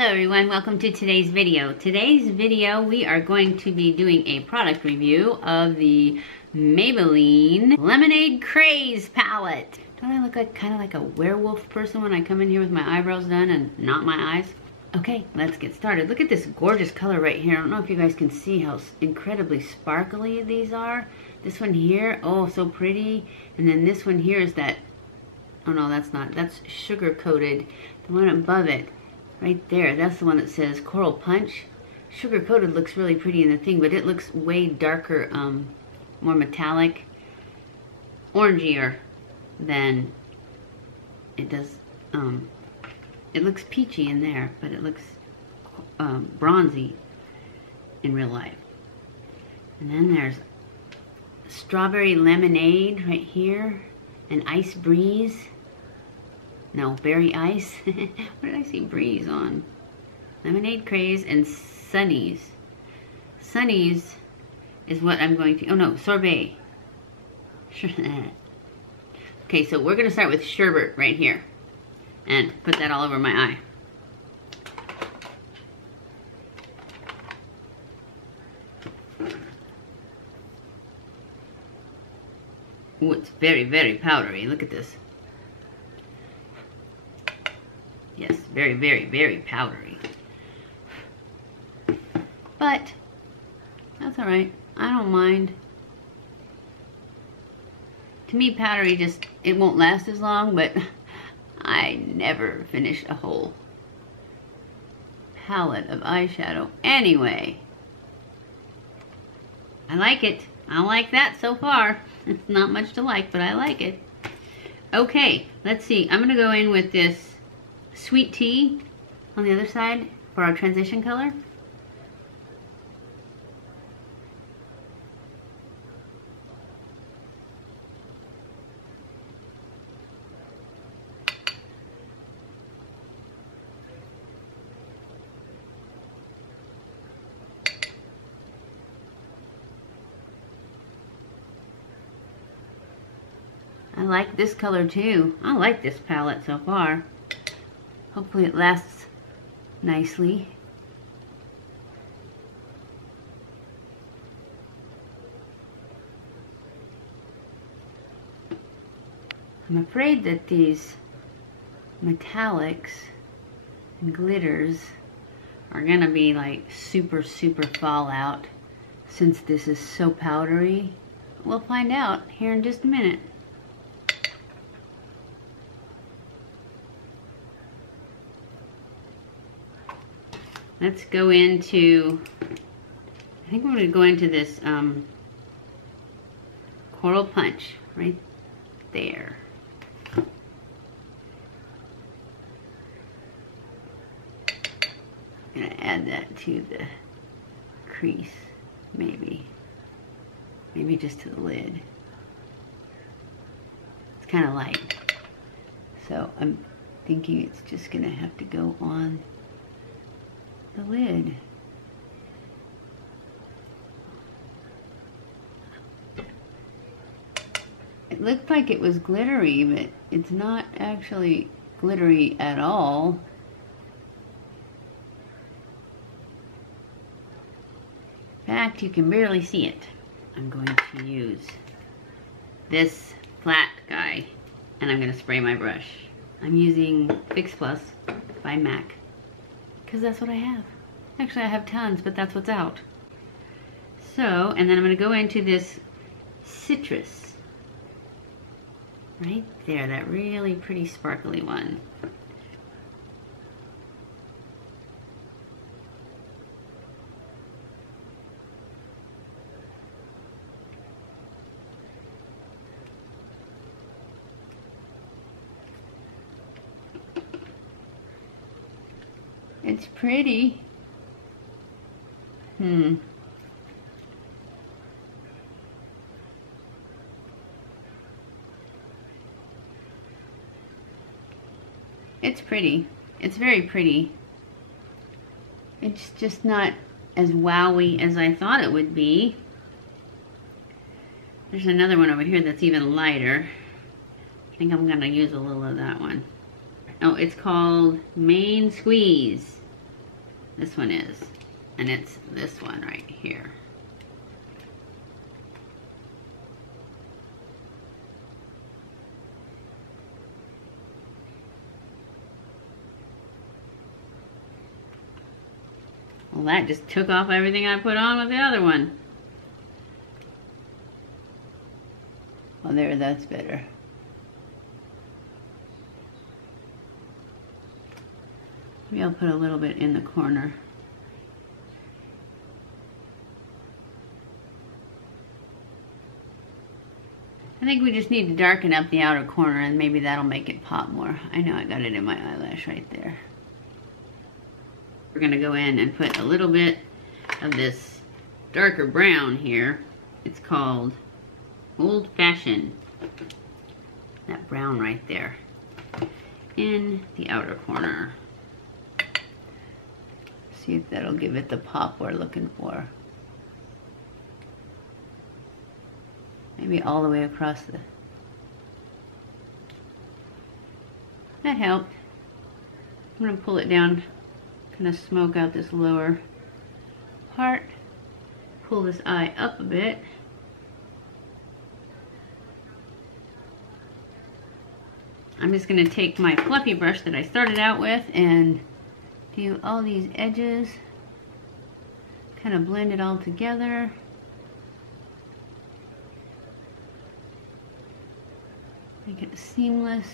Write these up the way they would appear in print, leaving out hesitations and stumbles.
Hello everyone, welcome to today's video. Today's video we are going to be doing a product review of the Maybelline Lemonade Craze Palette. Don't I look like kind of like a werewolf person when I come in here with my eyebrows done and not my eyes? Okay, let's get started. Look at this gorgeous color right here. I don't know if you guys can see how incredibly sparkly these are. This one here, oh so pretty. And then this one here is that, oh no that's not, that's sugar coated. The one above it, right there, that's the one that says Coral Punch. Sugar coated looks really pretty in the thing, but it looks way darker, more metallic, orangier than it does. It looks peachy in there, but it looks bronzy in real life. And then there's Strawberry Lemonade right here, and Ice Breeze. No, Berry Ice. What did I say breeze on? Lemonade Craze and Sunnies. Sunnies is what I'm going to, oh no, Sorbet. Okay, so we're gonna start with Sherbet right here. And put that all over my eye. Oh, it's very, very powdery. Look at this. Yes, very, very, very powdery. But that's all right. I don't mind. To me, powdery just, it won't last as long, but I never finish a whole palette of eyeshadow anyway. I like it. I like that so far. It's not much to like, but I like it. Okay, let's see. I'm gonna go in with this Sweet Tea on the other side for our transition color. I like this color too. I like this palette so far. Hopefully it lasts nicely. I'm afraid that these metallics and glitters are gonna be like super fallout since this is so powdery. We'll find out here in just a minute. Let's go into, I think we're going to go into this Coral Punch right there. I'm going to add that to the crease, maybe just to the lid. It's kind of light, so I'm thinking it's just going to have to go on the lid. It looked like it was glittery, but it's not actually glittery at all. In fact, you can barely see it. I'm going to use this flat guy and I'm going to spray my brush. I'm using Fix Plus by MAC. Because that's what I have. Actually, I have tons, but that's what's out. So, and then I'm going to go into this Citrus. Right there, that really pretty sparkly one. It's pretty. It's pretty. It's very pretty. It's just not as wowy as I thought it would be. There's another one over here that's even lighter. I think I'm gonna use a little of that one. Oh, it's called Main Squeeze. This one is. And it's this one right here. Well, that just took off everything I put on with the other one. Well, there, that's better. Maybe I'll put a little bit in the corner. I think we just need to darken up the outer corner and maybe that'll make it pop more. I know I got it in my eyelash right there. We're gonna go in and put a little bit of this darker brown here. It's called Old Fashioned. That brown right there in the outer corner. See if that'll give it the pop we're looking for. Maybe all the way across the... That helped. I'm gonna pull it down, kind of smoke out this lower part. Pull this eye up a bit. I'm just gonna take my fluffy brush that I started out with and do all these edges. Kind of blend it all together. Make it seamless.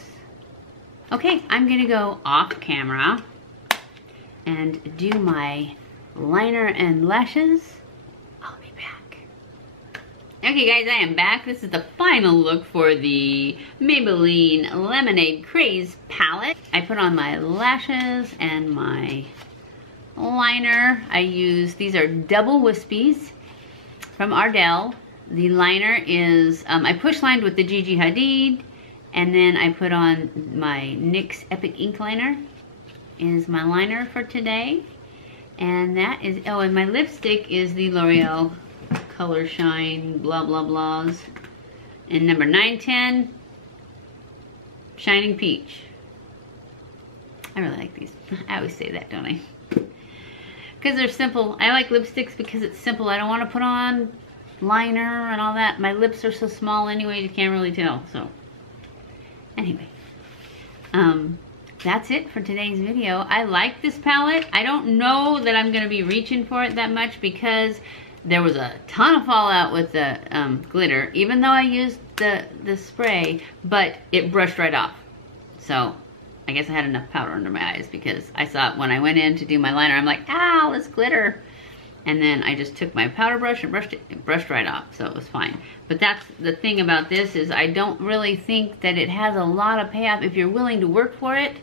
Okay, I'm gonna go off camera and do my liner and lashes. I'll be back. Okay guys, I am back. This is the final look for the Maybelline Lemonade Craze Palette. I put on my lashes and my liner. I use, these are double wispies from Ardell. The liner is, I push lined with the Gigi Hadid. And then I put on my NYX Epic Ink Liner is my liner for today. And that is, oh, and my lipstick is the L'Oreal Color Shine blah blah blahs. And number 910, Shining Peach. I really like these. I always say that, don't I? Because they're simple. I like lipsticks because it's simple. I don't want to put on liner and all that. My lips are so small anyway, you can't really tell, so. Anyway, that's it for today's video. I like this palette. I don't know that I'm going to be reaching for it that much because there was a ton of fallout with the glitter, even though I used the spray, but it brushed right off. So I guess I had enough powder under my eyes because I saw it when I went in to do my liner. I'm like, ow, this glitter. And then I just took my powder brush and brushed it. It brushed right off, so it was fine. But that's the thing about this is I don't really think that it has a lot of payoff if you're willing to work for it.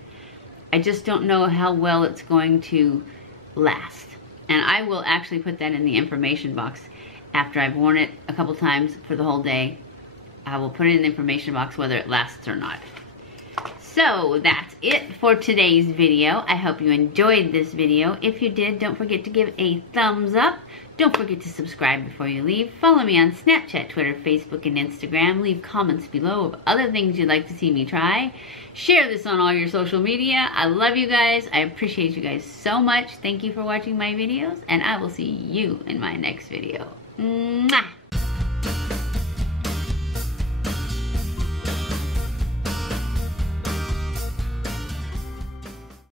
I just don't know how well it's going to last. And I will actually put that in the information box after I've worn it a couple times for the whole day. I will put it in the information box whether it lasts or not. So that's it for today's video. I hope you enjoyed this video. If you did, don't forget to give a thumbs up. Don't forget to subscribe before you leave. Follow me on Snapchat, Twitter, Facebook, and Instagram. Leave comments below of other things you'd like to see me try. Share this on all your social media. I love you guys. I appreciate you guys so much. Thank you for watching my videos, and I will see you in my next video. Mwah!